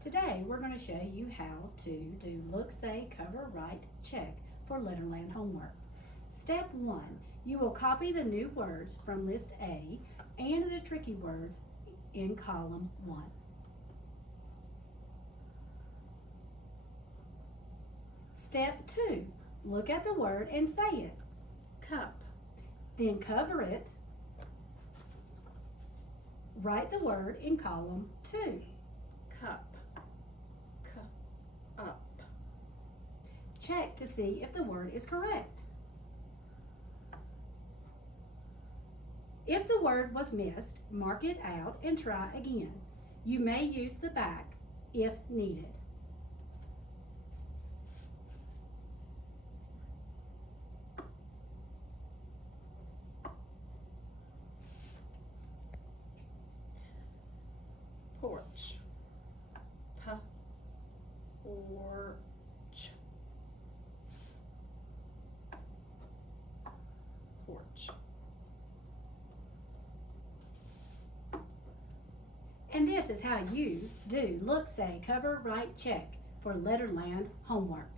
Today we're going to show you how to do look, say, cover, write, check for Letterland homework. Step 1, you will copy the new words from list A and the tricky words in column 1. Step 2, look at the word and say it. Cup. Then cover it. Write the word in column 2. Cup. Up. Check to see if the word is correct. If the word was missed, mark it out and try again. You may use the back if needed. Porch. Porch. Porch. And this is how you do look, say, cover, write, check for Letterland homework.